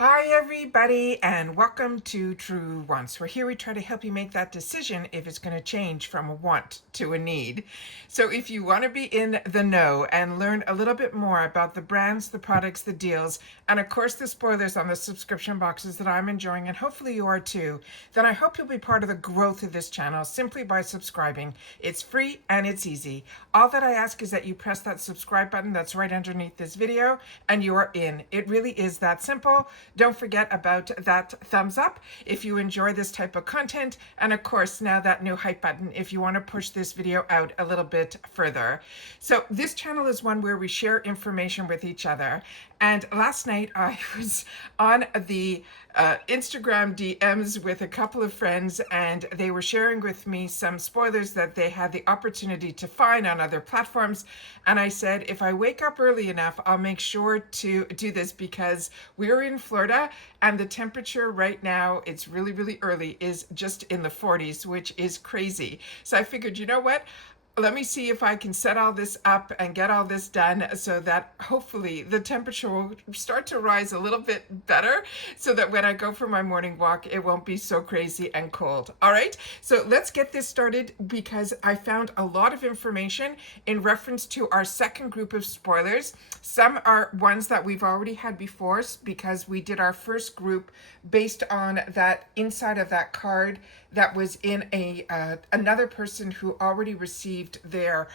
Hi everybody and welcome to Truewants. We're here, we try to help you make that decision if it's going to change from a want to a need. So if you want to be in the know and learn a little bit more about the brands, the products, the deals, and of course the spoilers on the subscription boxes that I'm enjoying, and hopefully you are too, then I hope you'll be part of the growth of this channel simply by subscribing. It's free and it's easy. All that I ask is that you press that subscribe button that's right underneath this video and you are in. It really is that simple. Don't forget about that thumbs up if you enjoy this type of content, and of course now that new hype button if you want to push this video out a little bit further. So this channel is one where we share information with each other, and last night I was on the Instagram DMs with a couple of friends, and they were sharing with me some spoilers that they had the opportunity to find on other platforms. And I said, if I wake up early enough, I'll make sure to do this, because we're in Florida and the temperature right now, it's really, really early, is just in the 40s, which is crazy. So I figured, you know what? Let me see if I can set all this up and get all this done so that hopefully the temperature will start to rise a little bit better, so that when I go for my morning walk, it won't be so crazy and cold. All right, so let's get this started, because I found a lot of information in reference to our second group of spoilers. Some are ones that we've already had before, because we did our first group based on that inside of that card that was in another person who already received their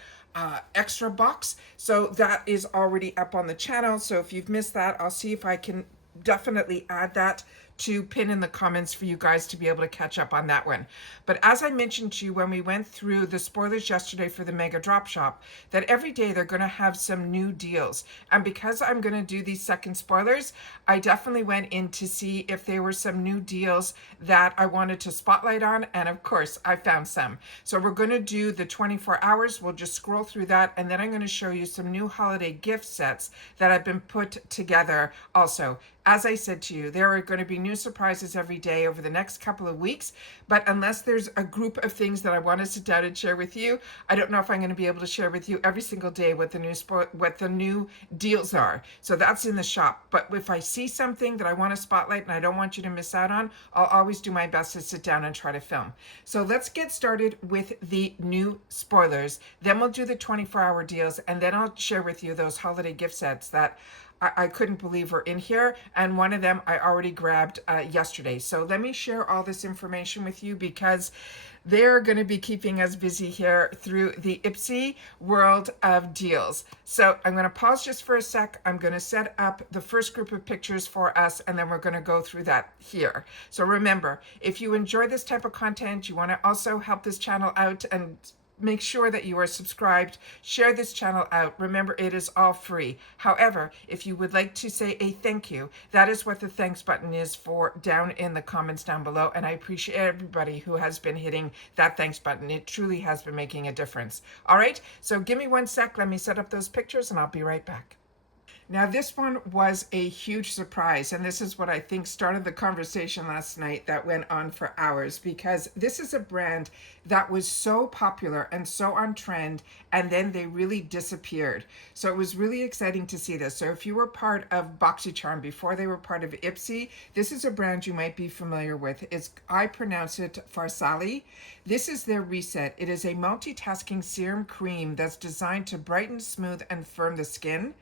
extra box. So that is already up on the channel. So if you've missed that, I'll see if I can definitely add that to pin in the comments for you guys to be able to catch up on that one. But as I mentioned to you when we went through the spoilers yesterday for the Mega Drop Shop, that every day they're going to have some new deals. And because I'm going to do these second spoilers, I definitely went in to see if there were some new deals that I wanted to spotlight on. And of course, I found some. So we're going to do the 24 hours. We'll just scroll through that. And then I'm going to show you some new holiday gift sets that have been put together also. As I said to you, there are going to be new surprises every day over the next couple of weeks, but unless there's a group of things that I want to sit down and share with you, I don't know if I'm going to be able to share with you every single day what the new deals are. So that's in the shop. But if I see something that I want to spotlight and I don't want you to miss out on, I'll always do my best to sit down and try to film. So let's get started with the new spoilers. Then we'll do the 24-hour deals, and then I'll share with you those holiday gift sets that I couldn't believe were in here, and one of them I already grabbed yesterday. So let me share all this information with you, because they're going to be keeping us busy here through the IPSY world of deals. So I'm going to pause just for a sec. I'm going to set up the first group of pictures for us, and then we're going to go through that here. So remember, if you enjoy this type of content, you want to also help this channel out and make sure that you are subscribed, share this channel out. Remember, it is all free. However, if you would like to say a thank you, that is what the thanks button is for down in the comments down below. And I appreciate everybody who has been hitting that thanks button. It truly has been making a difference. All right, so give me one sec. Let me set up those pictures and I'll be right back. Now, this one was a huge surprise, and this is what I think started the conversation last night that went on for hours, because this is a brand that was so popular and so on trend, and then they really disappeared. So it was really exciting to see this. So if you were part of BoxyCharm before they were part of IPSY, this is a brand you might be familiar with. I pronounce it Farsali. This is their Reset. It is a multitasking serum cream that's designed to brighten, smooth, and firm the skin.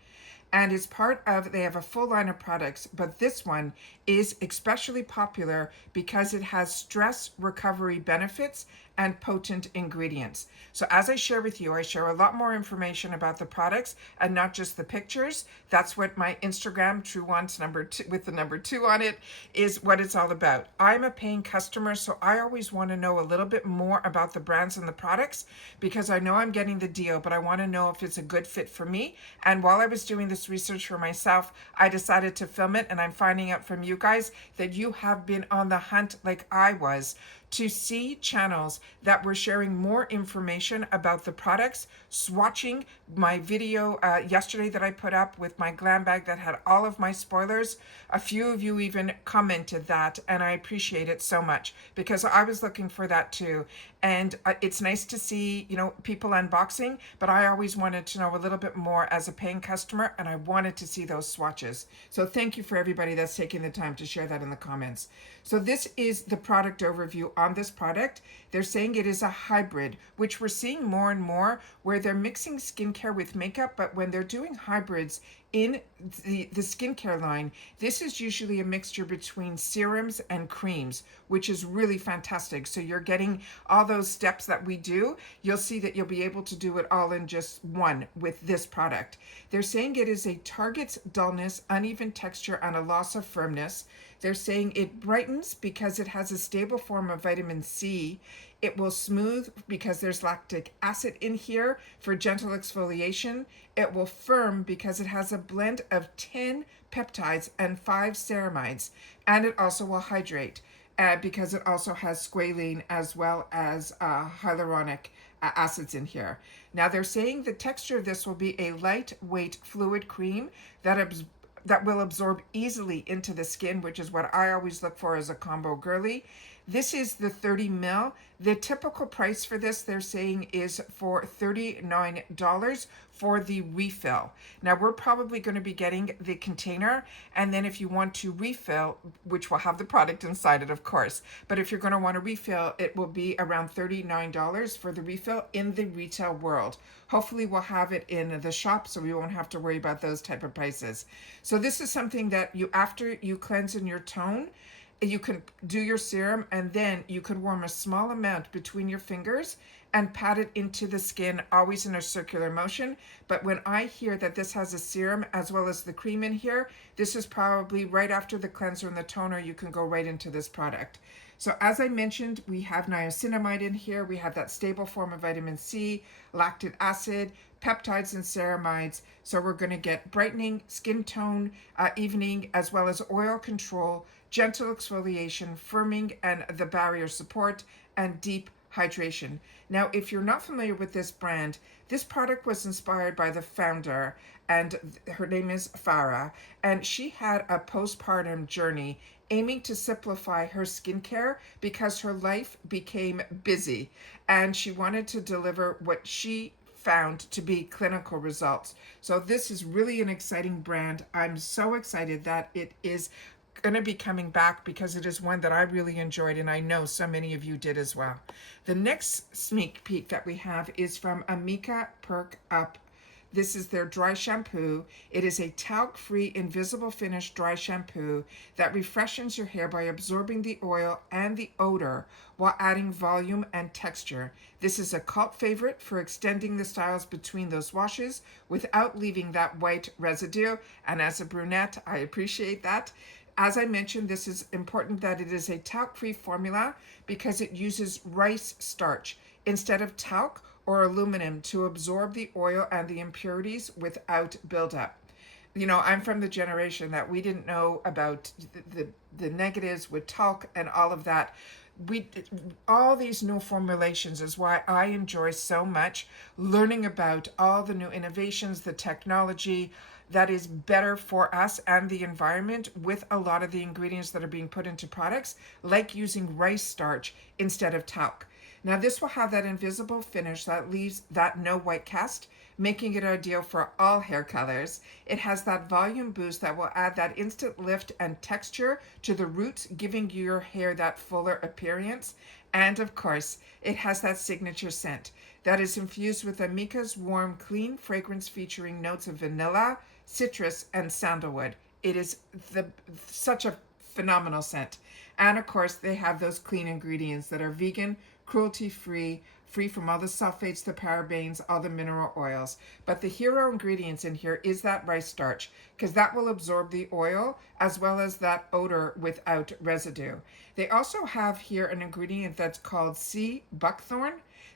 And it's part of, they have a full line of products, but this one is especially popular because it has stress recovery benefits and potent ingredients. So as I share with you, I share a lot more information about the products and not just the pictures. That's what my Instagram, Truewants #2 with the #2 on it, is what it's all about. I'm a paying customer, so I always want to know a little bit more about the brands and the products, because I know I'm getting the deal, but I want to know if it's a good fit for me. And while I was doing this research for myself, I decided to film it, and I'm finding out from you guys that you have been on the hunt like I was to see channels that were sharing more information about the products, swatching my video yesterday that I put up with my glam bag that had all of my spoilers. A few of you even commented that, and I appreciate it so much because I was looking for that too. And it's nice to see, you know, people unboxing, but I always wanted to know a little bit more as a paying customer, and I wanted to see those swatches. So thank you for everybody that's taking the time to share that in the comments. So this is the product overview on this product. They're saying it is a hybrid, which we're seeing more and more where they're mixing skincare with makeup, but when they're doing hybrids in the skincare line, this is usually a mixture between serums and creams, which is really fantastic. So you're getting all those steps that we do. You'll see that you'll be able to do it all in just one with this product. They're saying it is a targets dullness, uneven texture, and a loss of firmness. They're saying it brightens because it has a stable form of vitamin C. It will smooth because there's lactic acid in here for gentle exfoliation. It will firm because it has a blend of 10 peptides and 5 ceramides. And it also will hydrate because it also has squalene as well as hyaluronic acids in here. Now they're saying the texture of this will be a lightweight fluid cream that will absorb easily into the skin, which is what I always look for as a combo girly. This is the 30 ml. The typical price for this, they're saying, is for $39 for the refill. Now we're probably going to be getting the container, and then if you want to refill, which will have the product inside it, of course, but if you're going to want to refill, it will be around $39 for the refill in the retail world. Hopefully we'll have it in the shop so we won't have to worry about those type of prices. So this is something that you, after you cleanse in your tone, you can do your serum, and then you could warm a small amount between your fingers and pat it into the skin, always in a circular motion. But when I hear that this has a serum as well as the cream in here, this is probably right after the cleanser and the toner. You can go right into this product. So as I mentioned, we have niacinamide in here. We have that stable form of vitamin C, lactic acid, peptides and ceramides. So we're going to get brightening, skin tone, evening, as well as oil control, gentle exfoliation, firming and the barrier support, and deep hydration. Now, if you're not familiar with this brand, this product was inspired by the founder, and her name is Farah, and she had a postpartum journey aiming to simplify her skincare because her life became busy, and she wanted to deliver what she found to be clinical results. So this is really an exciting brand. I'm so excited that it is going to be coming back because it is one that I really enjoyed, and I know so many of you did as well. The next sneak peek that we have is from Amika Perk Up. This is their dry shampoo. It is a talc-free invisible finish dry shampoo that refreshes your hair by absorbing the oil and the odor while adding volume and texture. This is a cult favorite for extending the styles between those washes without leaving that white residue. And as a brunette, I appreciate that. As I mentioned, this is important that it is a talc-free formula because it uses rice starch instead of talc or aluminum to absorb the oil and the impurities without buildup. You know, I'm from the generation that we didn't know about the negatives with talc and all of that. All these new formulations is why I enjoy so much learning about all the new innovations, the technology that is better for us and the environment with a lot of the ingredients that are being put into products, like using rice starch instead of talc. Now this will have that invisible finish that leaves that no white cast, making it ideal for all hair colors. It has that volume boost that will add that instant lift and texture to the roots, giving your hair that fuller appearance. And of course, it has that signature scent that is infused with Amika's warm, clean fragrance featuring notes of vanilla, citrus, and sandalwood. It is such a phenomenal scent. And of course, they have those clean ingredients that are vegan, cruelty-free, free from all the sulfates, the parabens, all the mineral oils. But the hero ingredients in here is that rice starch, because that will absorb the oil as well as that odor without residue. They also have here an ingredient that's called sea buckthorn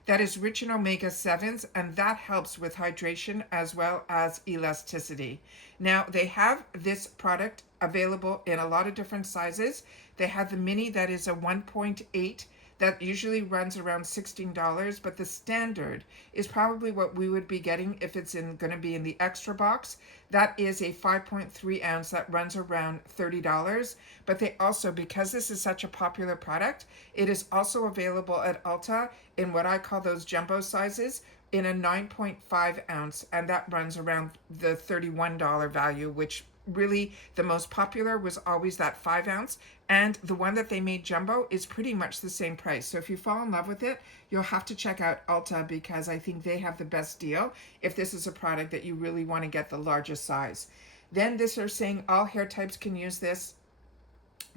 that is rich in omega-7s, and that helps with hydration as well as elasticity. Now, they have this product available in a lot of different sizes. They have the mini that is a 1.8 That usually runs around $16, but the standard is probably what we would be getting if it's going to be in the extra box. That is a 5.3 ounce that runs around $30. But they also, because this is such a popular product, it is also available at Ulta in what I call those jumbo sizes in a 9.5 ounce, and that runs around the $31 value, which really the most popular was always that 5 ounce, and the one that they made jumbo is pretty much the same price. So if you fall in love with it, you'll have to check out Ulta, because I think they have the best deal if this is a product that you really want to get the largest size. Then this are saying all hair types can use this,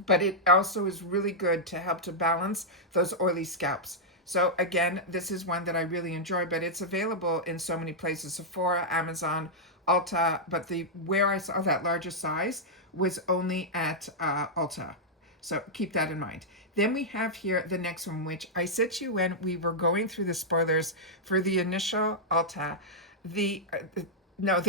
but it also is really good to help to balance those oily scalps. So again, this is one that I really enjoy, but it's available in so many places: Sephora, Amazon, Ulta, but where I saw that larger size was only at Ulta. So keep that in mind. Then we have here the next one, which I said to you when we were going through the spoilers for the initial Ulta, the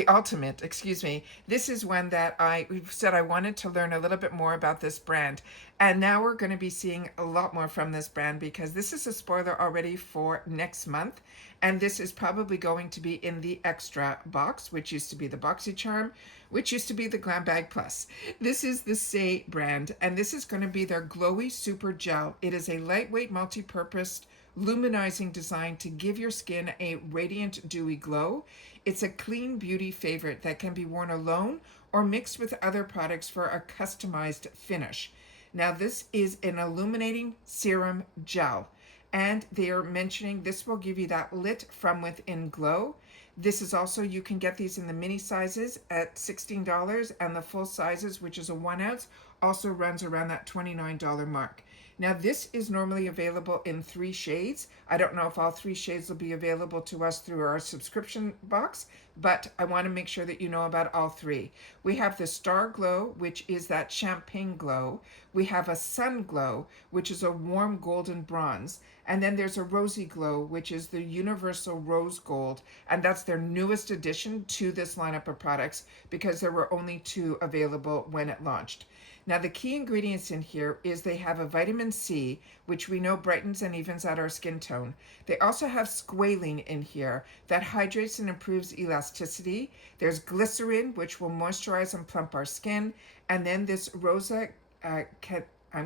ultimate, excuse me. This is one that I said I wanted to learn a little bit more about this brand. And now we're going to be seeing a lot more from this brand, because this is a spoiler already for next month. And this is probably going to be in the extra box, which used to be the BoxyCharm, which used to be the Glam Bag Plus. This is the Say brand, and this is going to be their Glowy Super Gel. It is a lightweight, multi-purpose, luminizing design to give your skin a radiant, dewy glow. It's a clean beauty favorite that can be worn alone or mixed with other products for a customized finish. Now, this is an illuminating serum gel, and they are mentioning this will give you that lit from within glow. This is also, you can get these in the mini sizes at $16, and the full sizes, which is a 1 ounce, also runs around that $29 mark. Now, this is normally available in 3 shades. I don't know if all 3 shades will be available to us through our subscription box, but I want to make sure that you know about all 3. We have the Star Glow, which is that champagne glow. We have a Sun Glow, which is a warm golden bronze. And then there's a Rosy Glow, which is the Universal Rose Gold. And that's their newest addition to this lineup of products, because there were only 2 available when it launched. Now, the key ingredients in here is they have a vitamin C, which we know brightens and evens out our skin tone. They also have squalene in here that hydrates and improves elasticity. There's glycerin, which will moisturize and plump our skin. And then this Rosa, I'm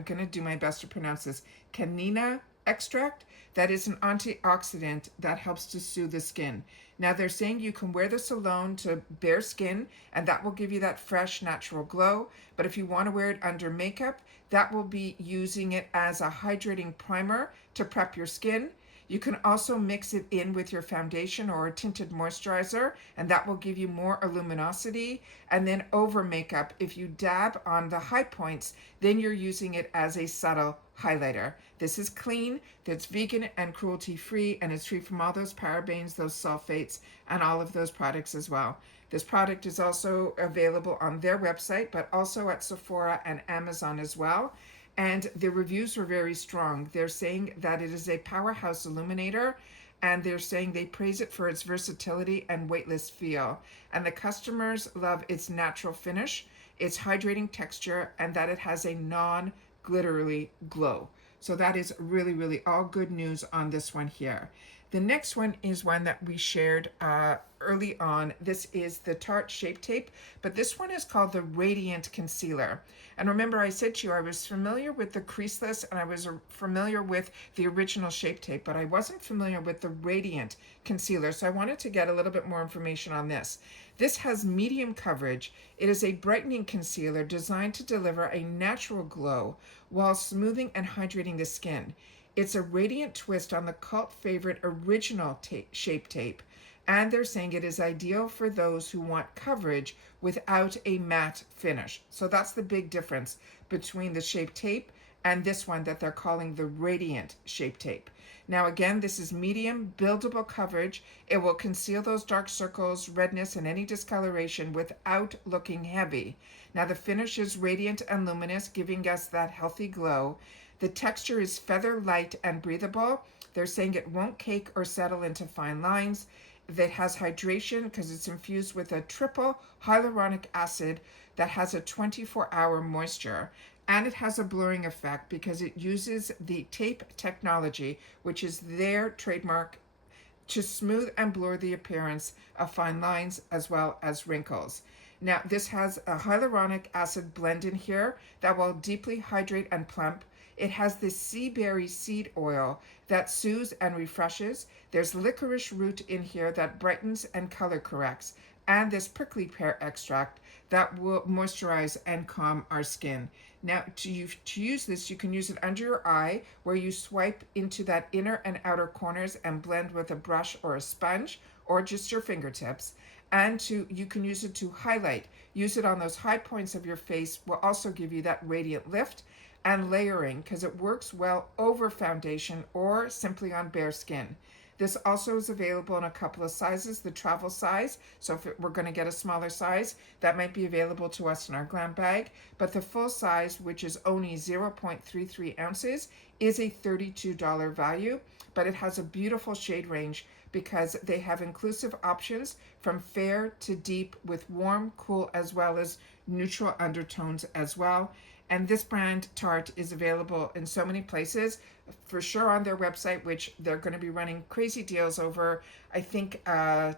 going to do my best to pronounce this, Canina extract, that is an antioxidant that helps to soothe the skin. Now, they're saying you can wear this alone to bare skin, and that will give you that fresh, natural glow. But if you want to wear it under makeup, that will be using it as a hydrating primer to prep your skin. You can also mix it in with your foundation or a tinted moisturizer, and that will give you more luminosity. And then over makeup, if you dab on the high points, then you're using it as a subtle highlighter. This is clean, that's vegan and cruelty-free, and it's free from all those parabens, those sulfates, and all of those products as well. This product is also available on their website, but also at Sephora and Amazon as well. And the reviews were very strong. They're saying that it is a powerhouse illuminator, and they're saying they praise it for its versatility and weightless feel. And the customers love its natural finish, its hydrating texture, and that it has a non-glittery glow. So that is really, really all good news on this one here. The next one is one that we shared early on. This is the Tarte Shape Tape, but this one is called the Radiant Concealer. And remember, I said to you I was familiar with the creaseless and I was familiar with the original Shape Tape, but I wasn't familiar with the Radiant Concealer, so I wanted to get a little bit more information on this. This has medium coverage. It is a brightening concealer designed to deliver a natural glow while smoothing and hydrating the skin. It's a radiant twist on the cult favorite original Shape Tape, and they're saying it is ideal for those who want coverage without a matte finish. So that's the big difference between the Shape Tape and this one that they're calling the Radiant Shape Tape. Now again, this is medium, buildable coverage. It will conceal those dark circles, redness, and any discoloration without looking heavy. Now the finish is radiant and luminous, giving us that healthy glow. The texture is feather light and breathable. They're saying it won't cake or settle into fine lines. That has hydration because it's infused with a triple hyaluronic acid that has a 24-hour moisture, and it has a blurring effect because it uses the tape technology, which is their trademark, to smooth and blur the appearance of fine lines as well as wrinkles. Now, this has a hyaluronic acid blend in here that will deeply hydrate and plump. It has this sea berry seed oil that soothes and refreshes. There's licorice root in here that brightens and color corrects. And this prickly pear extract that will moisturize and calm our skin. Now, to use this, you can use it under your eye where you swipe into that inner and outer corners and blend with a brush or a sponge or just your fingertips. And you can use it to highlight. Use it on those high points of your face, will also give you that radiant lift, and layering because it works well over foundation or simply on bare skin. This also is available in a couple of sizes, the travel size. So if we're going to get a smaller size, that might be available to us in our glam bag. But the full size, which is only 0.33 ounces, is a $32 value. But it has a beautiful shade range because they have inclusive options from fair to deep with warm, cool, as well as neutral undertones as well. And this brand, Tarte, is available in so many places, for sure on their website, which they're going to be running crazy deals over, I think, on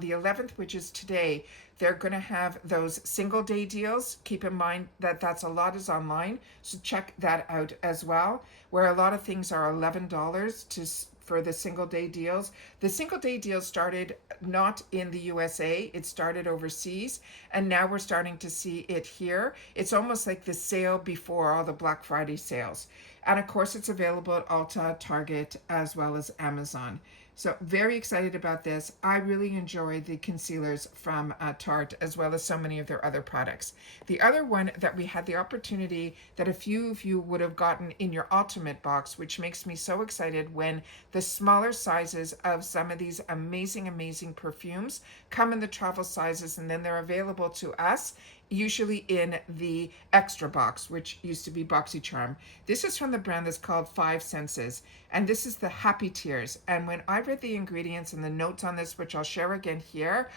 the 11th, which is today. They're going to have those single day deals. Keep in mind that that's a lot is online, so check that out as well, where a lot of things are $11 for the single day deals. The single day deals started not in the USA, it started overseas, and now we're starting to see it here. It's almost like the sale before all the Black Friday sales. And of course, it's available at Ulta, Target, as well as Amazon. So very excited about this. I really enjoy the concealers from Tarte, as well as so many of their other products. The other one that we had the opportunity that a few of you would have gotten in your Ultimate box, which makes me so excited when the smaller sizes of some of these amazing, amazing perfumes come in the travel sizes, and then they're available to us usually in the extra box, which used to be BoxyCharm. This is from the brand that's called Five Senses, and this is the Happy Tears. And when I read the ingredients and the notes on this, which I'll share again here,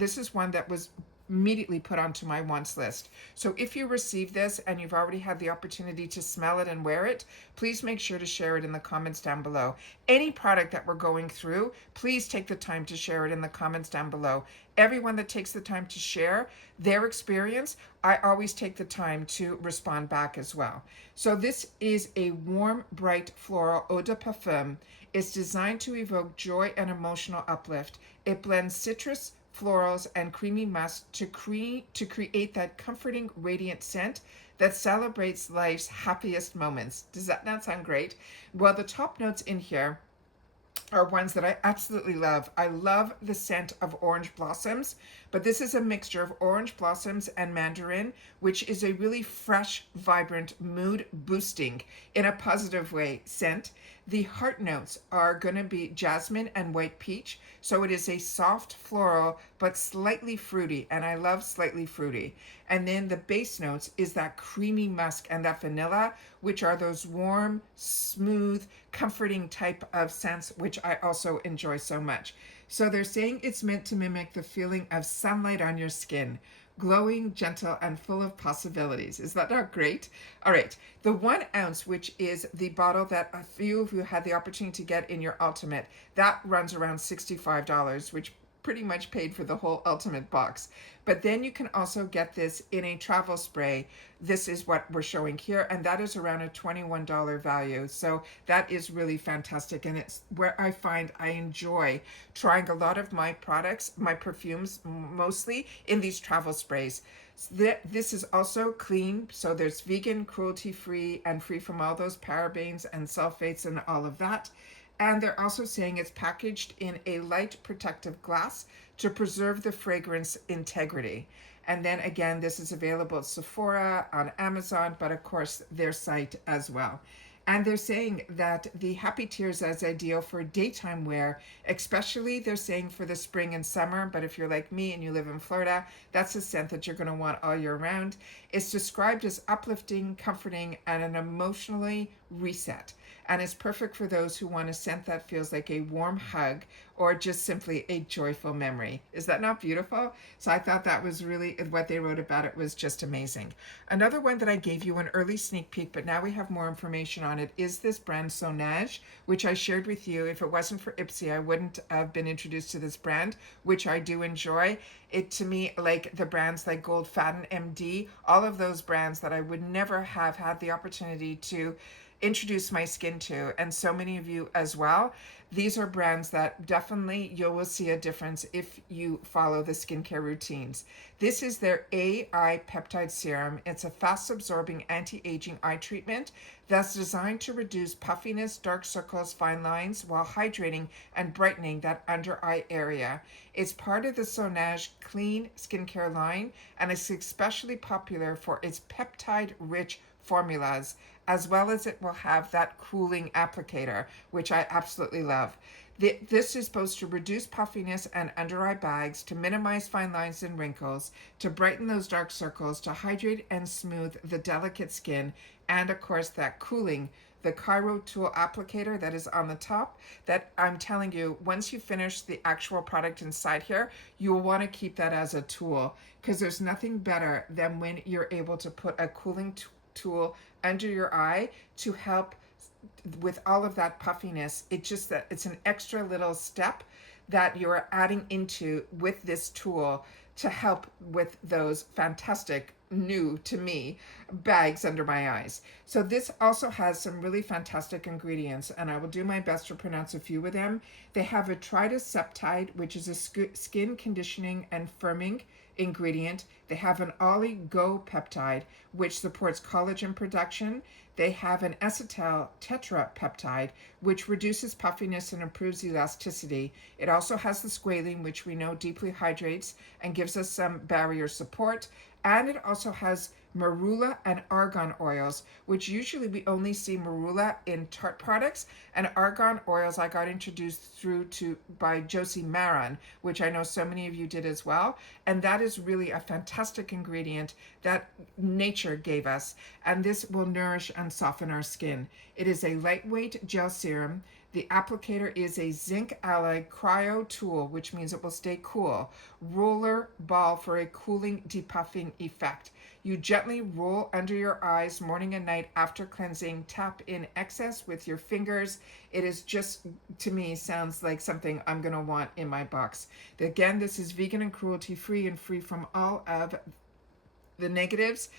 this is one that was immediately put onto my wants list. So if you receive this and you've already had the opportunity to smell it and wear it, please make sure to share it in the comments down below. Any product that we're going through, please take the time to share it in the comments down below. Everyone that takes the time to share their experience, I always take the time to respond back as well. So this is a warm, bright floral eau de parfum. It's designed to evoke joy and emotional uplift. It blends citrus, florals, and creamy musk to create that comforting, radiant scent that celebrates life's happiest moments. Does that not sound great? Well, the top notes in here are ones that I absolutely love. I love the scent of orange blossoms, but this is a mixture of orange blossoms and mandarin, which is a really fresh, vibrant, mood boosting in a positive way scent. The heart notes are going to be jasmine and white peach. So it is a soft floral, but slightly fruity. And I love slightly fruity. And then the base notes is that creamy musk and that vanilla, which are those warm, smooth, comforting type of scents, which I also enjoy so much. So they're saying it's meant to mimic the feeling of sunlight on your skin. Glowing, gentle, and full of possibilities. Is that not great? All right, the 1 ounce, which is the bottle that a few of you had the opportunity to get in your Ultimate, that runs around $65, which pretty much paid for the whole Ultimate box. But then you can also get this in a travel spray. This is what we're showing here, and that is around a $21 value. So that is really fantastic, and it's where I find I enjoy trying a lot of my products, my perfumes mostly, in these travel sprays. This is also clean, so there's vegan, cruelty-free, and free from all those parabens and sulfates and all of that. And they're also saying it's packaged in a light protective glass to preserve the fragrance integrity. And then again, this is available at Sephora, on Amazon, but of course their site as well. And they're saying that the Happy Tears is ideal for daytime wear, especially they're saying for the spring and summer. But if you're like me and you live in Florida, that's a scent that you're going to want all year round. It's described as uplifting, comforting, and an emotionally reset. and it's perfect for those who want a scent that feels like a warm hug or just simply a joyful memory. Is that not beautiful? So I thought that was really, what they wrote about it was just amazing. Another one that I gave you an early sneak peek, but now we have more information on it, is this brand Sonage, which I shared with you. If it wasn't for IPSY, I wouldn't have been introduced to this brand, which I do enjoy. It, to me, like the brands like Gold Faden MD, all of those brands that I would never have had the opportunity to introduce my skin to, and so many of you as well. These are brands that definitely you will see a difference if you follow the skincare routines. This is their AI peptide serum. It's a fast absorbing anti-aging eye treatment that's designed to reduce puffiness, dark circles, fine lines, while hydrating and brightening that under eye area. It's part of the Sonage clean skincare line, and it's especially popular for its peptide rich formulas, as well as it will have that cooling applicator, which I absolutely love. This is supposed to reduce puffiness and under eye bags, to minimize fine lines and wrinkles, to brighten those dark circles, to hydrate and smooth the delicate skin, and of course that cooling, the Cairo tool applicator that is on the top, that I'm telling you, once you finish the actual product inside here, you will want to keep that as a tool, because there's nothing better than when you're able to put a cooling tool under your eye to help with all of that puffiness. It's just that it's an extra little step that you're adding into with this tool to help with those fantastic, new to me, bags under my eyes. So this also has some really fantastic ingredients, and I will do my best to pronounce a few of them. They have a trideseptide, which is a skin conditioning and firming ingredient. They have an oligopeptide, which supports collagen production. They have an acetyl tetrapeptide, which reduces puffiness and improves elasticity. It also has the squalene, which we know deeply hydrates and gives us some barrier support. And it also has marula and argan oils, which usually we only see marula in Tarte products, and argan oils I got introduced through to by Josie Maran, which I know so many of you did as well. And that is really a fantastic ingredient that nature gave us, and this will nourish and soften our skin. It is a lightweight gel serum. The applicator is a zinc alloy cryo tool, which means it will stay cool. Roller ball for a cooling depuffing effect. You gently roll under your eyes morning and night after cleansing. Tap in excess with your fingers. It is just, to me, sounds like something I'm going to want in my box. Again, this is vegan and cruelty free and free from all of the negatives,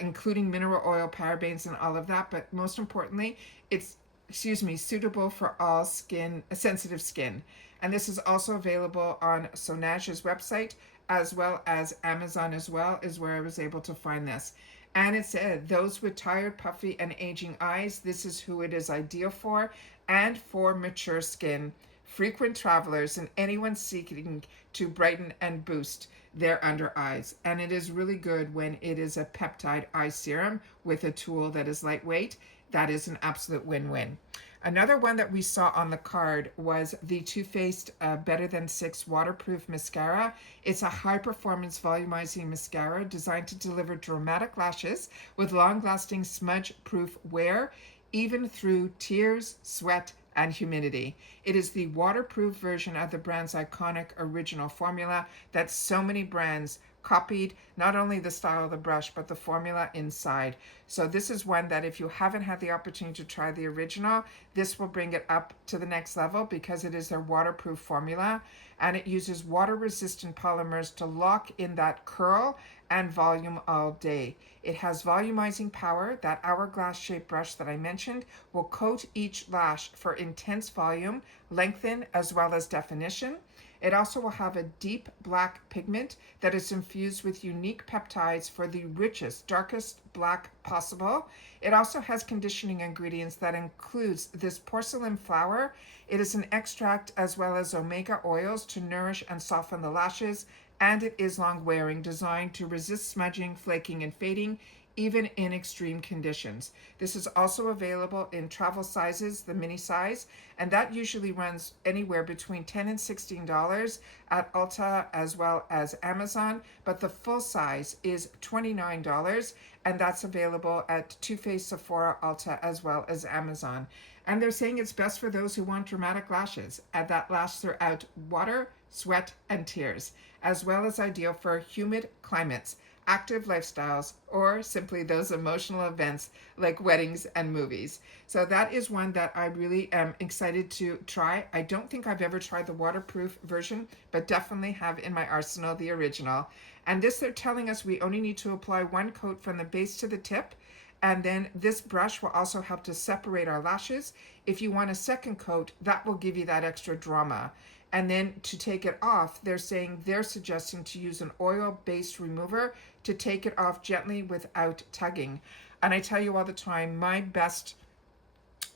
including mineral oil, parabens, and all of that. But most importantly, it's suitable for all skin, sensitive skin. And this is also available on Sonage's website, as well as Amazon as well, is where I was able to find this. And it said, those with tired, puffy, and aging eyes, this is who it is ideal for, and for mature skin, frequent travelers, and anyone seeking to brighten and boost their under eyes. And it is really good when it is a peptide eye serum with a tool that is lightweight. That is an absolute win-win. Another one that we saw on the card was the Too Faced Better Than 6 Waterproof Mascara. It's a high-performance volumizing mascara designed to deliver dramatic lashes with long-lasting smudge-proof wear, even through tears, sweat, and humidity. It is the waterproof version of the brand's iconic original formula that so many brands copied, not only the style of the brush, but the formula inside. So this is one that if you haven't had the opportunity to try the original, this will bring it up to the next level because it is their waterproof formula, and it uses water-resistant polymers to lock in that curl and volume all day. It has volumizing power. That hourglass-shaped brush that I mentioned will coat each lash for intense volume, lengthen, as well as definition. It also will have a deep black pigment that is infused with unique peptides for the richest, darkest black possible. It also has conditioning ingredients that includes this porcelain flower. It is an extract as well as omega oils to nourish and soften the lashes, and it is long wearing, designed to resist smudging, flaking, and fading, even in extreme conditions. This is also available in travel sizes, the mini size, and that usually runs anywhere between $10 and $16 at Ulta as well as Amazon, but the full size is $29, and that's available at Too Faced, Sephora, Ulta as well as Amazon. And they're saying it's best for those who want dramatic lashes and that lasts throughout water, sweat, and tears, as well as ideal for humid climates, active lifestyles, or simply those emotional events like weddings and movies. So that is one that I really am excited to try. I don't think I've ever tried the waterproof version, but definitely have in my arsenal the original. And this, they're telling us we only need to apply one coat from the base to the tip. And then this brush will also help to separate our lashes. If you want a second coat, that will give you that extra drama. And then to take it off, they're suggesting to use an oil-based remover to take it off gently without tugging. And I tell you all the time, my best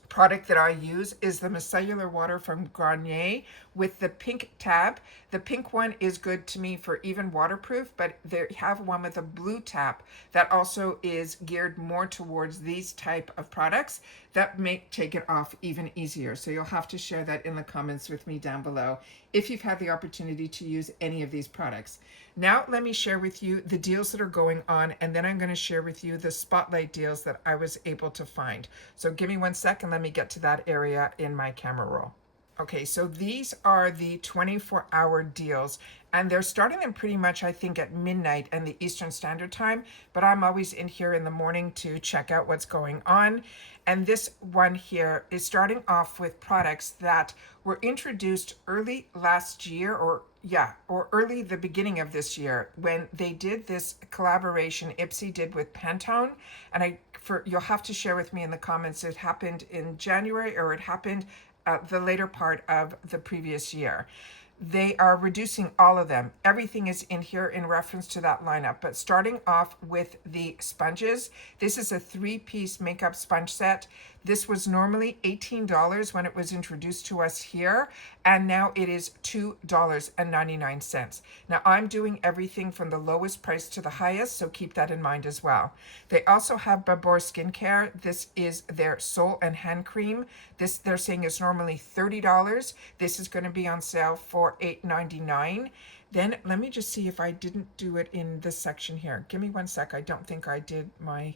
product that I use is the micellar water from Garnier with the pink tab. The pink one is good to me for even waterproof, but they have one with a blue tab that also is geared more towards these type of products that make take it off even easier. So you'll have to share that in the comments with me down below if you've had the opportunity to use any of these products. Now let me share with you the deals that are going on, and then I'm going to share with you the spotlight deals that I was able to find. So give me 1 second, let me get to that area in my camera roll. Okay, so these are the 24-hour deals, and they're starting them pretty much, I think, at midnight and the Eastern Standard Time, but I'm always in here in the morning to check out what's going on. And this one here is starting off with products that were introduced early last year, or early the beginning of this year, when they did this collaboration IPSY did with Pantone. And you'll have to share with me in the comments, it happened in January or it happened the later part of the previous year. They are reducing all of them. Everything is in here in reference to that lineup, but starting off with the sponges, this is a 3-piece makeup sponge set. This was normally $18 when it was introduced to us here, and now it is $2.99. Now I'm doing everything from the lowest price to the highest, so keep that in mind as well. They also have Babor Skincare. This is their Soul and Hand Cream. This they're saying is normally $30. This is going to be on sale for $8.99. Then let me just see if I didn't do it in this section here. Give me 1 sec. I don't think I did my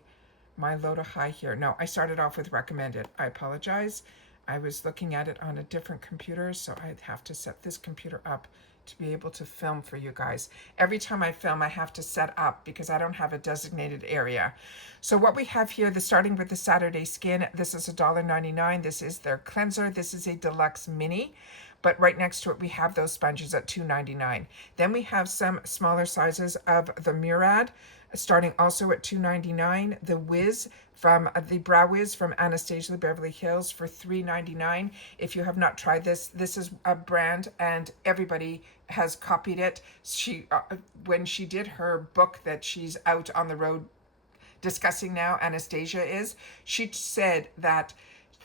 low to high here. No, I started off with recommended. I apologize. I was looking at it on a different computer, so I'd have to set this computer up to be able to film for you guys. Every time I film, I have to set up because I don't have a designated area. So what we have here, starting with the Saturday Skin, this is $1.99. This is their cleanser. This is a deluxe mini. But right next to it, we have those sponges at $2.99. Then we have some smaller sizes of the Murad, starting also at $2.99. The Wiz from the Brow Wiz from Anastasia Beverly Hills for $3.99. If you have not tried this, this is a brand and everybody has copied it. When she did her book that she's out on the road discussing now, Anastasia is, she said that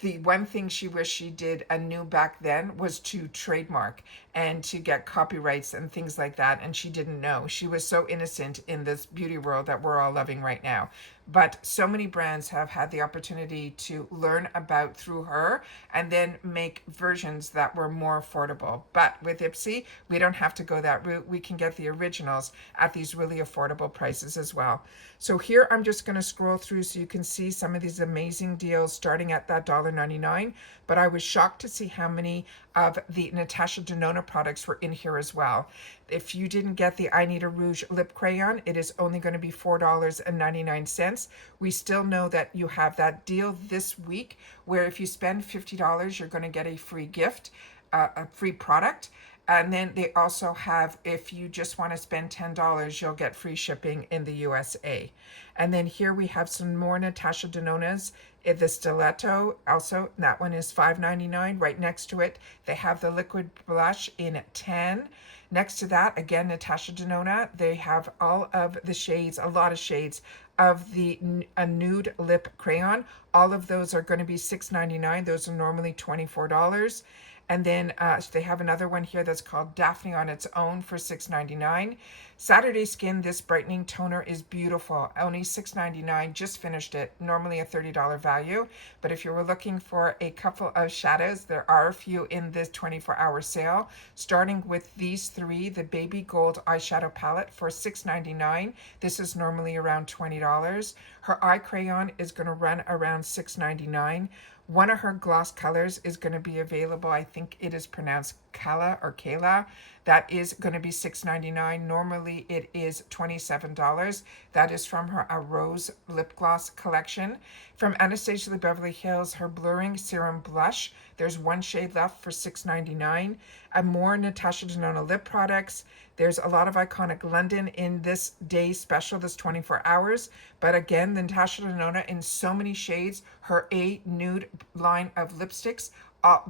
the one thing she wished she did anew back then was to trademark and to get copyrights and things like that. And she didn't know. She was so innocent in this beauty world that we're all loving right now. But so many brands have had the opportunity to learn about through her and then make versions that were more affordable. But with IPSY, we don't have to go that route. We can get the originals at these really affordable prices as well. So here I'm just going to scroll through so you can see some of these amazing deals starting at that $1.99. But I was shocked to see how many of the Natasha Denona products were in here as well. If you didn't get the I Need a Rouge lip crayon, it is only going to be $4.99. We still know that you have that deal this week where if you spend $50, you're going to get a free gift, a free product. And then they also have, if you just want to spend $10, you'll get free shipping in the USA. And then here we have some more Natasha Denona's. The Stiletto, also, that one is $5.99. Right next to it, they have the liquid blush in 10. Next to that, again, Natasha Denona, they have all of the shades, a lot of shades of a nude lip crayon. All of those are going to be $6.99. Those are normally $24. And then they have another one here that's called Daphne on its own for $6.99. Saturday Skin, this brightening toner is beautiful. Only $6.99, just finished it. Normally a $30 value. But if you were looking for a couple of shadows, there are a few in this 24-hour sale. Starting with these three, the Baby Gold eyeshadow palette for $6.99. This is normally around $20. Her eye crayon is going to run around $6.99. One of her gloss colors is going to be available. I think it is pronounced Kala or Kayla. That is going to be $6.99. Normally it is $27. That is from her A Rose lip gloss collection. From Anastasia Beverly Hills, her Blurring Serum Blush. There's one shade left for $6.99. And more Natasha Denona lip products. There's a lot of iconic London in this day special, this 24 hours. But again, the Natasha Denona in so many shades. Her A Nude line of lipsticks.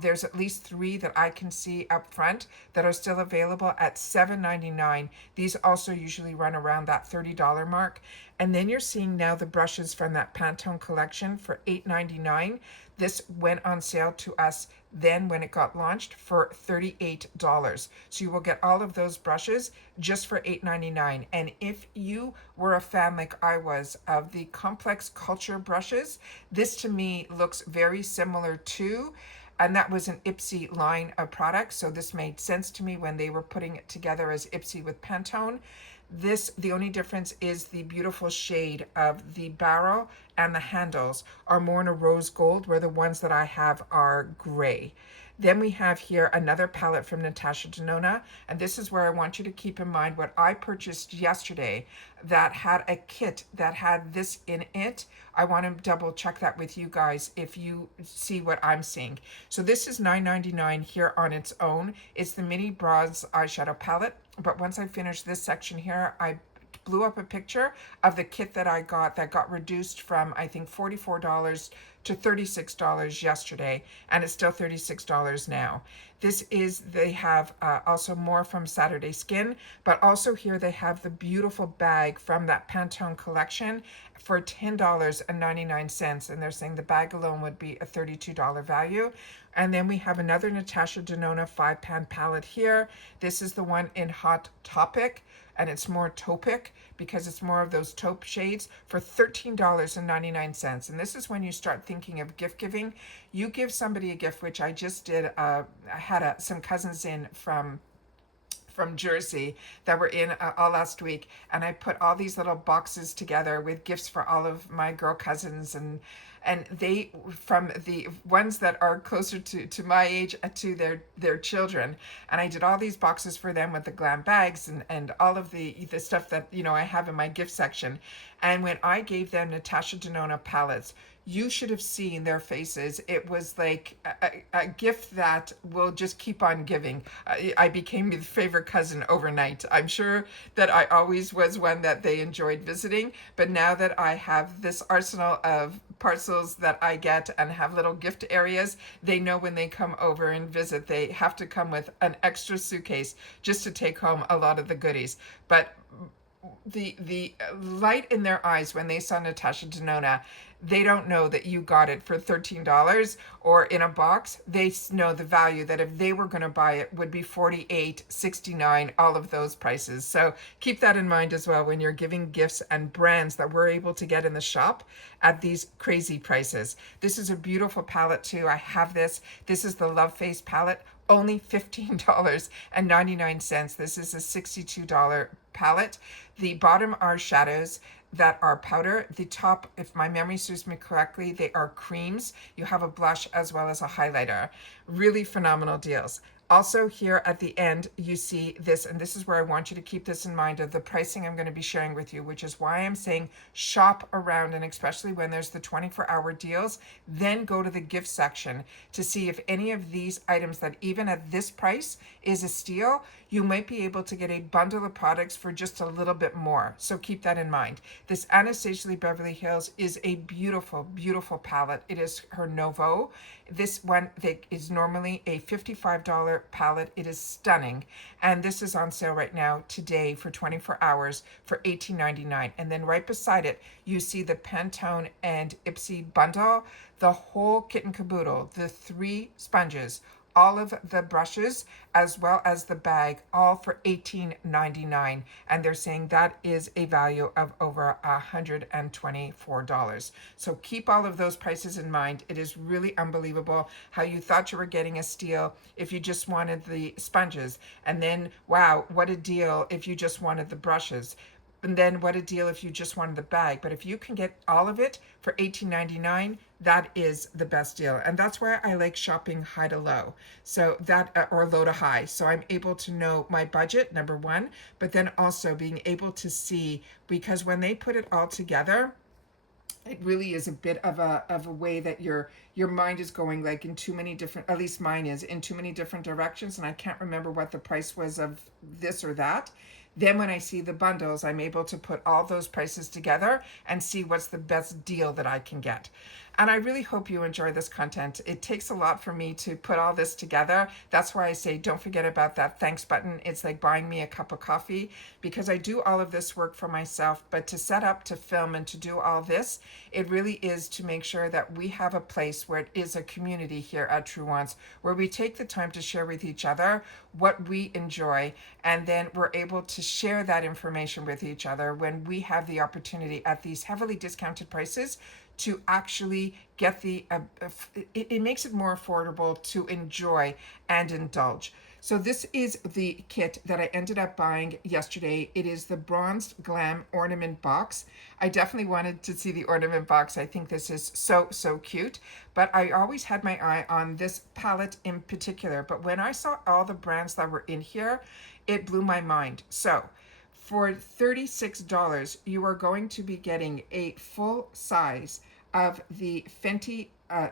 There's at least three that I can see up front that are still available at $7.99. These also usually run around that $30 mark. And then you're seeing now the brushes from that Pantone collection for $8.99. This went on sale to us then when it got launched for $38. So you will get all of those brushes just for $8.99. And if you were a fan like I was of the Complex Culture brushes, this to me looks very similar to, and that was an IPSY line of products. So this made sense to me when they were putting it together as IPSY with Pantone. This, the only difference is the beautiful shade of the barrel and the handles are more in a rose gold, where the ones that I have are gray. Then we have here another palette from Natasha Denona, and this is where I want you to keep in mind what I purchased yesterday that had a kit that had this in it. I want to double check that with you guys if you see what I'm seeing. So this is $9.99 here on its own. It's the Mini Bronze eyeshadow palette, but once I finish this section here, I blew up a picture of the kit that I got that got reduced from, I think, $44 to $36 yesterday, and it's still $36 now. This is, they have also more from Saturday Skin, but also here they have the beautiful bag from that Pantone collection for $10.99, and they're saying the bag alone would be a $32 value. And then we have another Natasha Denona 5-pan palette here. This is the one in Hot Topic, and it's more taupic because it's more of those taupe shades for $13.99. And this is when you start thinking of gift giving. You give somebody a gift, which I just did. I had some cousins in from Jersey that were in all last week, and I put all these little boxes together with gifts for all of my girl cousins, and they, from the ones that are closer to my age to their children, and I did all these boxes for them with the glam bags and all of the stuff that I have in my gift section. And when I gave them Natasha Denona palettes, you should have seen their faces. It was like a gift that will just keep on giving. I became the favorite cousin overnight. I'm sure that I always was one that they enjoyed visiting, but now that I have this arsenal of parcels that I get and have little gift areas, they know when they come over and visit, they have to come with an extra suitcase just to take home a lot of the goodies. But the light in their eyes when they saw Natasha Denona, they don't know that you got it for $13 or in a box. They know the value that if they were going to buy it would be $48, $69, all of those prices. So keep that in mind as well when you're giving gifts and brands that we're able to get in the shop at these crazy prices. This is a beautiful palette too. I have this. This is the Love Face palette. Only $15.99. This is a $62 palette. The bottom are shadows that are powder. The top, if my memory serves me correctly, they are creams. You have a blush as well as a highlighter. Really phenomenal deals. Also here at the end, you see this, and this is where I want you to keep this in mind of the pricing I'm going to be sharing with you, which is why I'm saying shop around, and especially when there's the 24-hour deals, then go to the gift section to see if any of these items that even at this price is a steal, you might be able to get a bundle of products for just a little bit more. So keep that in mind. This Anastasia Beverly Hills is a beautiful, beautiful palette. It is her Nouveau. This one is normally a $55 palette. It is stunning. And this is on sale right now today for 24 hours for $18.99. And then right beside it, you see the Pantone and IPSY bundle, the whole kit and caboodle, the 3 sponges, all of the brushes as well as the bag, all for $18.99, and they're saying that is a value of over $124. So keep all of those prices in mind. It is really unbelievable how you thought you were getting a steal if you just wanted the sponges, and then wow, what a deal if you just wanted the brushes. And then what a deal if you just wanted the bag. But if you can get all of it for $18.99, that is the best deal. And that's why I like shopping high to low. So that, or low to high. So I'm able to know my budget, number one, but then also being able to see, because when they put it all together, it really is a bit of a way that your mind is going like in too many different, at least mine is, in too many different directions, and I can't remember what the price was of this or that. Then when I see the bundles, I'm able to put all those prices together and see what's the best deal that I can get. And I really hope you enjoy this content. It takes a lot for me to put all this together. That's why I say don't forget about that thanks button. It's like buying me a cup of coffee, because I do all of this work for myself. But to set up, to film, and to do all this, it really is to make sure that we have a place where it is a community here at Truewants, where we take the time to share with each other what we enjoy, and then we're able to share that information with each other when we have the opportunity at these heavily discounted prices to actually get the, it makes it more affordable to enjoy and indulge. So this is the kit that I ended up buying yesterday. It is the Bronzed Glam Ornament Box. I definitely wanted to see the ornament box. I think this is so, so cute. But I always had my eye on this palette in particular. But when I saw all the brands that were in here, it blew my mind. So for $36, you are going to be getting a full size of the Fenty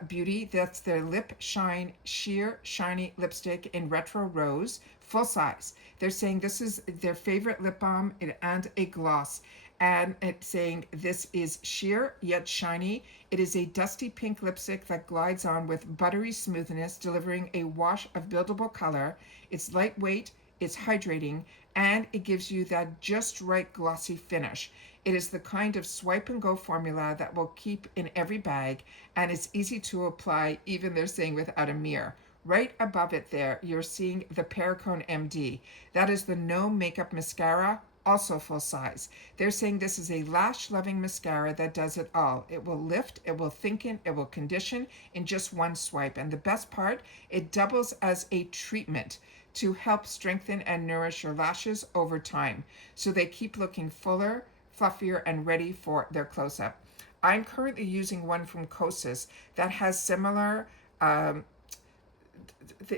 Beauty. That's their Lip Shine Sheer Shiny Lipstick in Retro Rose, full size. They're saying this is their favorite lip balm and a gloss. And it's saying this is sheer yet shiny. It is a dusty pink lipstick that glides on with buttery smoothness, delivering a wash of buildable color. It's lightweight, it's hydrating, and it gives you that just right glossy finish. It is the kind of swipe and go formula that will keep in every bag, and it's easy to apply, even they're saying without a mirror. Right above it there, you're seeing the Perricone MD. That is the no makeup mascara, also full size. They're saying this is a lash loving mascara that does it all. It will lift, it will thicken, it will condition in just one swipe. And the best part, it doubles as a treatment to help strengthen and nourish your lashes over time, so they keep looking fuller, fluffier, and ready for their close-up. I'm currently using one from Kosas that has similar,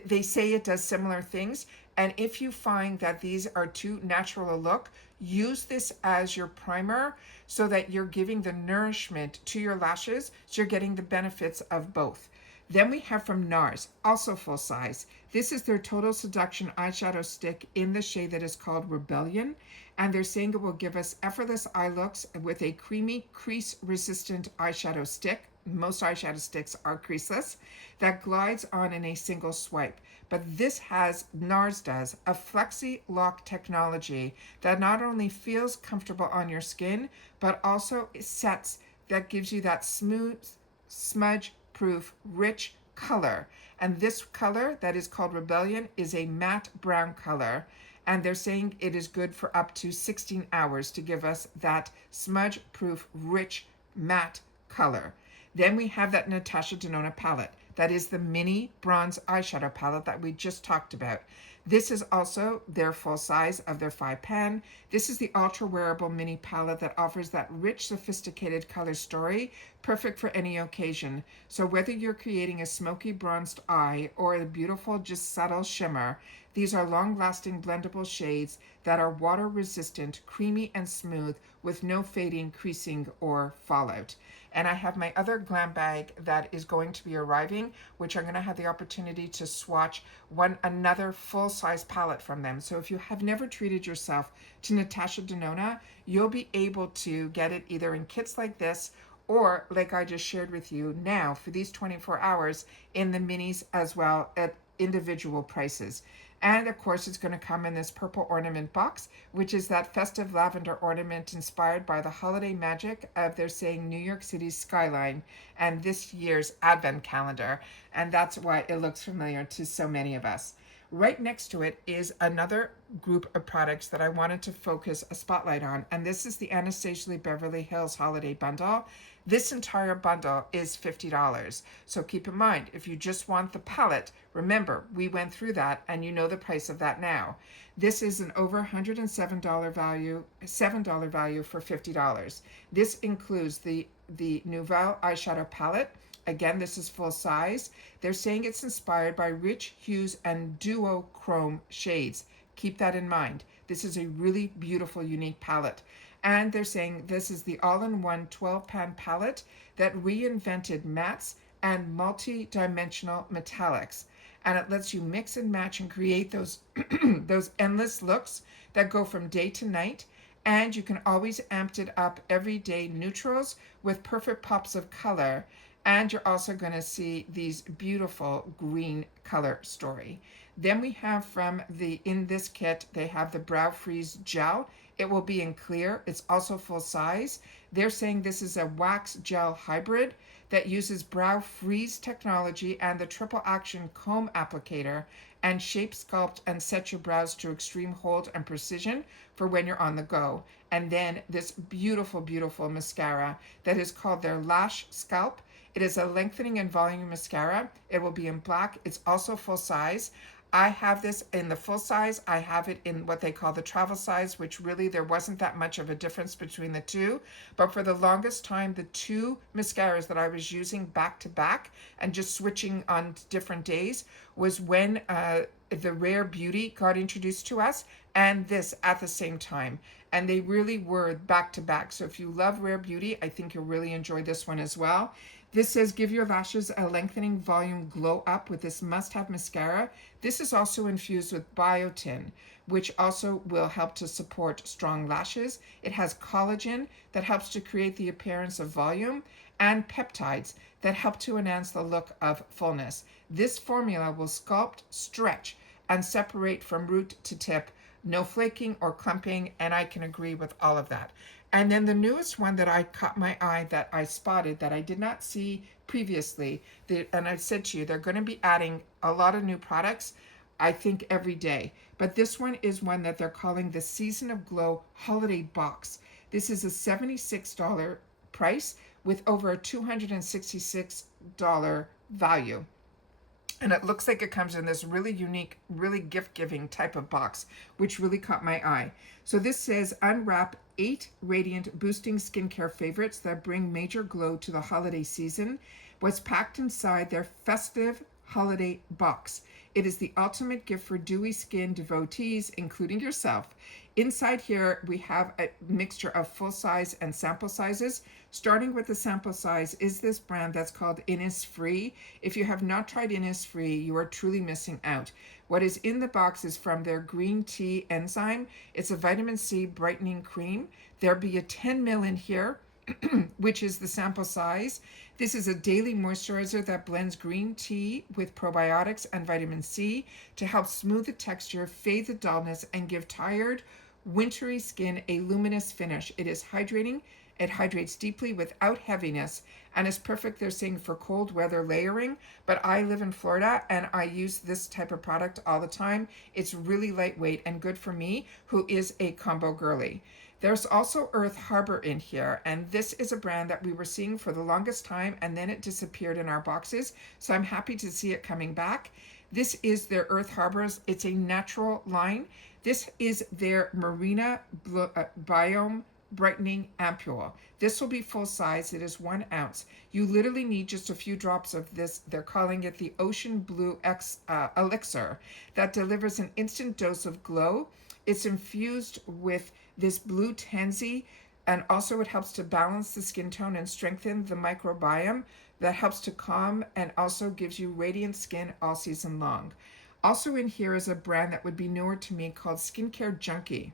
they say it does similar things. And if you find that these are too natural a look, use this as your primer so that you're giving the nourishment to your lashes, so you're getting the benefits of both. Then we have from NARS, also full size. This is their Total Seduction eyeshadow stick in the shade that is called Rebellion. And they're saying it will give us effortless eye looks with a creamy, crease-resistant eyeshadow stick. Most eyeshadow sticks are creaseless, that glides on in a single swipe. But this has, NARS does, a Flexi Lock technology that not only feels comfortable on your skin, but also sets, that gives you that smooth, smudge-proof, rich color. And this color that is called Rebellion is a matte brown color. And they're saying it is good for up to 16 hours to give us that smudge-proof, rich, matte color. Then we have that Natasha Denona palette. That is the mini bronze eyeshadow palette that we just talked about. This is also their full size of their 5 pan. This is the ultra wearable mini palette that offers that rich, sophisticated color story, perfect for any occasion. So whether you're creating a smoky bronzed eye or a beautiful, just subtle shimmer, these are long-lasting blendable shades that are water-resistant, creamy and smooth, with no fading, creasing, or fallout. And I have my other glam bag that is going to be arriving, which I'm going to have the opportunity to swatch another full-size palette from them. So if you have never treated yourself to Natasha Denona, you'll be able to get it either in kits like this, or like I just shared with you now for these 24 hours in the minis as well at individual prices. And of course, it's going to come in this purple ornament box, which is that festive lavender ornament inspired by the holiday magic of, they're saying, New York City's skyline and this year's advent calendar. And that's why it looks familiar to so many of us. Right next to it is another group of products that I wanted to focus a spotlight on, and this is the Anastasia Beverly Hills Holiday Bundle. This entire bundle is $50. So keep in mind, if you just want the palette, remember, we went through that and you know the price of that now. This is an over $107 value, $7 value for $50. This includes the Nouvelle eyeshadow palette. Again, this is full size. They're saying it's inspired by rich hues and duochrome shades. Keep that in mind. This is a really beautiful, unique palette. And they're saying this is the all-in-one 12-pan palette that reinvented mattes and multi-dimensional metallics. And it lets you mix and match and create those, those endless looks that go from day to night. And you can always amp it up everyday neutrals with perfect pops of color. And you're also going to see these beautiful green color story. Then we have from in this kit, they have the Brow Freeze Gel. It will be in clear. It's also full size. They're saying this is a wax gel hybrid that uses Brow Freeze technology and the triple action comb applicator and shape, sculpt, and set your brows to extreme hold and precision for when you're on the go. And then this beautiful, beautiful mascara that is called their Lash Sculpt. It is a lengthening and volume mascara. It will be in black. It's also full size. I have this in the full size. I have it in what they call the travel size, which really there wasn't that much of a difference between the two. But for the longest time, the two mascaras that I was using back to back and just switching on different days was when the Rare Beauty got introduced to us and this at the same time. And they really were back to back. So if you love Rare Beauty, I think you'll really enjoy this one as well. This says, give your lashes a lengthening volume glow up with this must-have mascara. This is also infused with biotin, which also will help to support strong lashes. It has collagen that helps to create the appearance of volume and peptides that help to enhance the look of fullness. This formula will sculpt, stretch, and separate from root to tip. No flaking or clumping, and I can agree with all of that. And then the newest one that I caught my eye, that I spotted, that I did not see previously, and I said to you, they're going to be adding a lot of new products, I think, every day. But this one is one that they're calling the Season of Glow Holiday Box. This is a $76 price with over a $266 value. And it looks like it comes in this really unique, really gift-giving type of box, which really caught my eye. So this says, unwrap 8 radiant boosting skincare favorites that bring major glow to the holiday season. What's packed inside their festive holiday box. It is the ultimate gift for dewy skin devotees, including yourself. Inside here, we have a mixture of full size and sample sizes. Starting with the sample size is this brand that's called Innisfree. If you have not tried Innisfree, you are truly missing out. What is in the box is from their green tea enzyme. It's a vitamin C brightening cream. There'll be a 10 ml in here, which is the sample size. This is a daily moisturizer that blends green tea with probiotics and vitamin C to help smooth the texture, fade the dullness, and give tired, wintry skin a luminous finish. It is hydrating. It hydrates deeply without heaviness and is perfect, they're saying, for cold weather layering. But I live in Florida and I use this type of product all the time. It's really lightweight and good for me, who is a combo girly. There's also Earth Harbor in here, and this is a brand that we were seeing for the longest time, and then it disappeared in our boxes, so I'm happy to see it coming back. This is their Earth Harbors. It's a natural line. This is their Marina Biome Brightening Ampule. This will be full size. It is 1 ounce. You literally need just a few drops of this. They're calling it the Ocean Blue Elixir that delivers an instant dose of glow. It's infused with this blue tansy, and also it helps to balance the skin tone and strengthen the microbiome that helps to calm and also gives you radiant skin all season long. Also in here is a brand that would be newer to me called Skincare Junkie.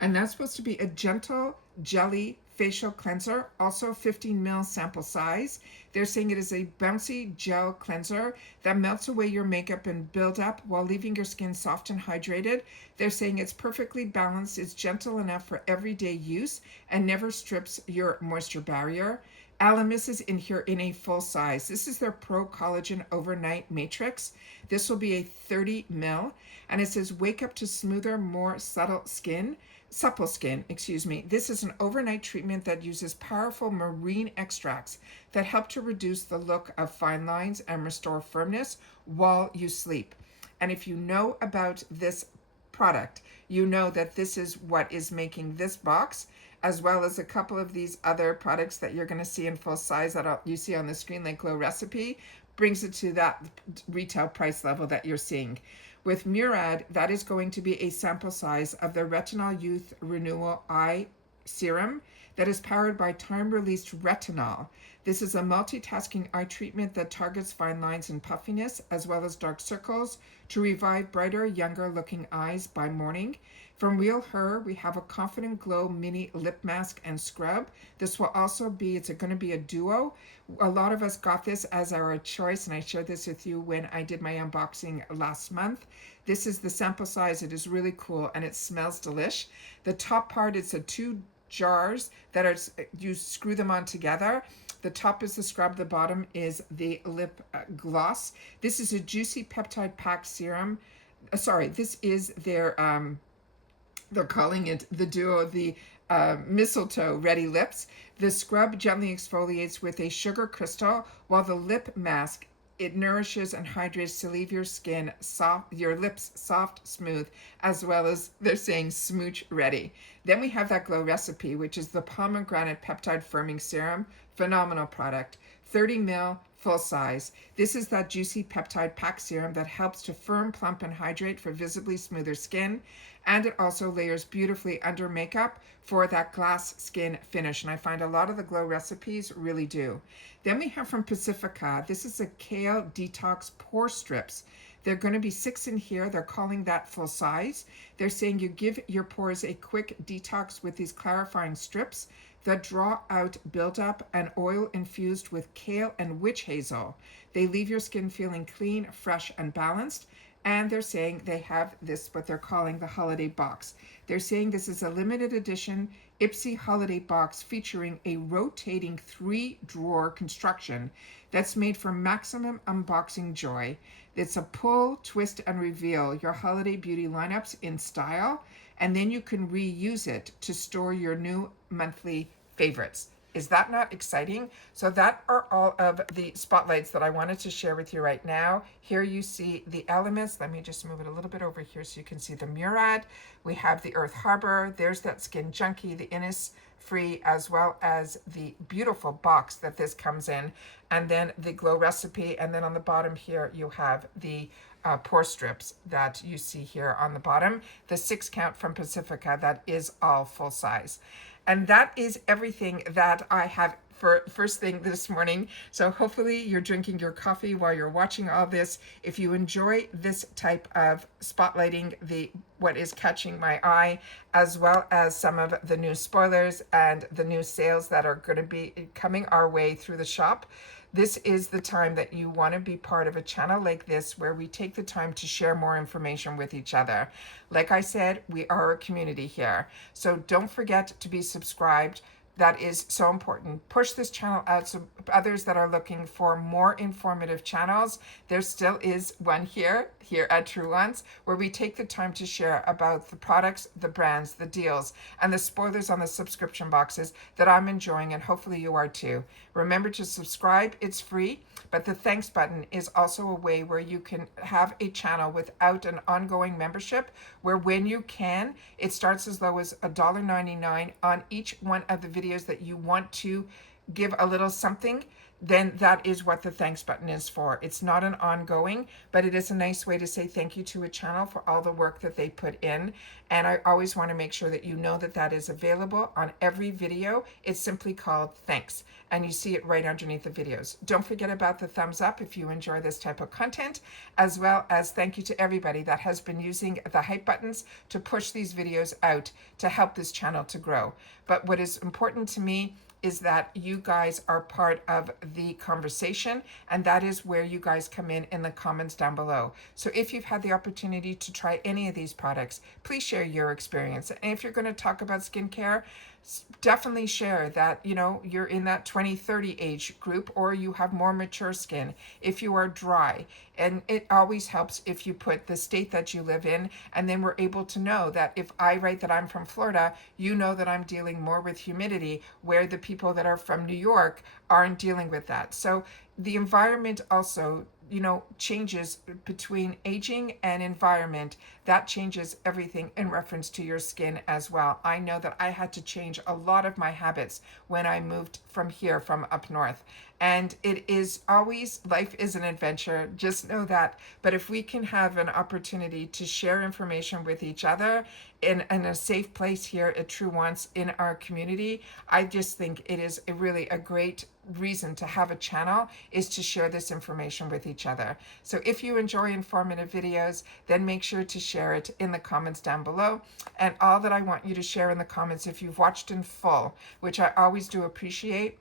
And that's supposed to be a gentle, jelly Facial Cleanser, also 15 ml sample size. They're saying it is a bouncy gel cleanser that melts away your makeup and build up while leaving your skin soft and hydrated. They're saying it's perfectly balanced, it's gentle enough for everyday use, and never strips your moisture barrier. Alamis is in here in a full size. This is their Pro Collagen Overnight Matrix. This will be a 30 ml, and it says wake up to smoother, more supple skin. This is an overnight treatment that uses powerful marine extracts that help to reduce the look of fine lines and restore firmness while you sleep. And if you know about this product, you know that this is what is making this box, as well as a couple of these other products that you're going to see in full size that you see on the screen, like Glow Recipe, brings it to that retail price level that you're seeing. With Murad, that is going to be a sample size of the Retinol Youth Renewal Eye Serum that is powered by time-released retinol. This is a multitasking eye treatment that targets fine lines and puffiness, as well as dark circles, to revive brighter, younger-looking eyes by morning. From Real Her, we have a Confident Glow Mini Lip Mask and Scrub. This will also be, it's going to be a duo. A lot of us got this as our choice, and I shared this with you when I did my unboxing last month. This is the sample size. It is really cool, and it smells delish. The top part, it's a 2 jars that are, you screw them on together. The top is the scrub, the bottom is the lip gloss. This is a Juicy Peptide Pack Serum. This is their, they're calling it the duo, the mistletoe ready lips. The scrub gently exfoliates with a sugar crystal, while the lip mask, it nourishes and hydrates to leave your skin soft, your lips soft, smooth, as well as they're saying smooch ready. Then we have that Glow Recipe, which is the pomegranate peptide firming serum. Phenomenal product. 30 ml, full size. This is that Juicy Peptide Pack Serum that helps to firm, plump, and hydrate for visibly smoother skin. And it also layers beautifully under makeup for that glass skin finish. And I find a lot of the Glow Recipes really do. Then we have from Pacifica, this is a Kale Detox Pore Strips. They're going to be 6 in here. They're calling that full size. They're saying you give your pores a quick detox with these clarifying strips that draw out buildup and oil infused with kale and witch hazel. They leave your skin feeling clean, fresh, and balanced. And they're saying they have this, what they're calling the holiday box. They're saying this is a limited edition IPSY holiday box featuring a rotating 3-drawer construction that's made for maximum unboxing joy. It's a pull, twist, and reveal your holiday beauty lineups in style, and then you can reuse it to store your new monthly favorites. Is that not exciting? So that are all of the spotlights that I wanted to share with you right now. Here you see the elements. Let me just move it a little bit over here so you can see the Murad. We have the Earth Harbor. There's that Skin Junkie, the Innisfree, as well as the beautiful box that this comes in. And then the Glow Recipe. And then on the bottom here, you have the pore strips that you see here on the bottom. The 6 count from Pacifica, that is all full size. And that is everything that I have for first thing this morning. So hopefully you're drinking your coffee while you're watching all this. If you enjoy this type of spotlighting, what is catching my eye, as well as some of the new spoilers and the new sales that are going to be coming our way through the shop, this is the time that you want to be part of a channel like this where we take the time to share more information with each other. Like I said, we are a community here. So don't forget to be subscribed. That is so important. Push this channel out so others that are looking for more informative channels. There still is one here at Truewants, where we take the time to share about the products, the brands, the deals, and the spoilers on the subscription boxes that I'm enjoying, and hopefully you are too. Remember to subscribe, it's free, but the thanks button is also a way where you can have a channel without an ongoing membership, where when you can, it starts as low as $1.99 on each one of the videos that you want to give a little something then that is what the thanks button is for. It's not an ongoing, but it is a nice way to say thank you to a channel for all the work that they put in. And I always want to make sure that you know that that is available on every video. It's simply called thanks, and you see it right underneath the videos. Don't forget about the thumbs up if you enjoy this type of content, as well as thank you to everybody that has been using the hype buttons to push these videos out to help this channel to grow. But what is important to me is that you guys are part of the conversation, and that is where you guys come in the comments down below. So if you've had the opportunity to try any of these products, please share your experience. And if you're going to talk about skincare, definitely share that, you know, you're in that 20-30 age group, or you have more mature skin, if you are dry. And it always helps if you put the state that you live in, and then we're able to know that if I write that I'm from Florida, you know that I'm dealing more with humidity, where the people that are from New York aren't dealing with that. So the environment also, you know, changes between aging and environment. That changes everything in reference to your skin as well. I know that I had to change a lot of my habits when I moved from here, from up north. And it is always, life is an adventure, just know that. But if we can have an opportunity to share information with each other in a safe place here at Truewants in our community, I just think it is really a great reason to have a channel, is to share this information with each other. So if you enjoy informative videos, then make sure to share it in the comments down below. And all that I want you to share in the comments, if you've watched in full, which I always do appreciate,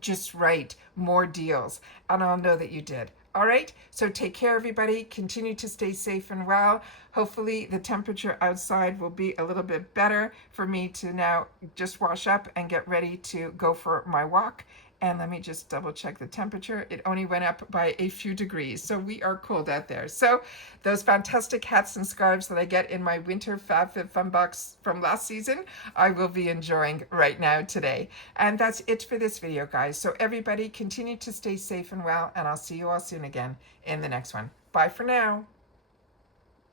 just write more deals and I'll know that you did. All right, so take care, everybody. Continue to stay safe and well. Hopefully the temperature outside will be a little bit better for me to now just wash up and get ready to go for my walk. And let me just double check the temperature. It only went up by a few degrees, so we are cold out there. So those fantastic hats and scarves that I get in my winter Fun box from last season, I will be enjoying right now today. And that's it for this video, guys. So everybody continue to stay safe and well, and I'll see you all soon again in the next one. Bye for now.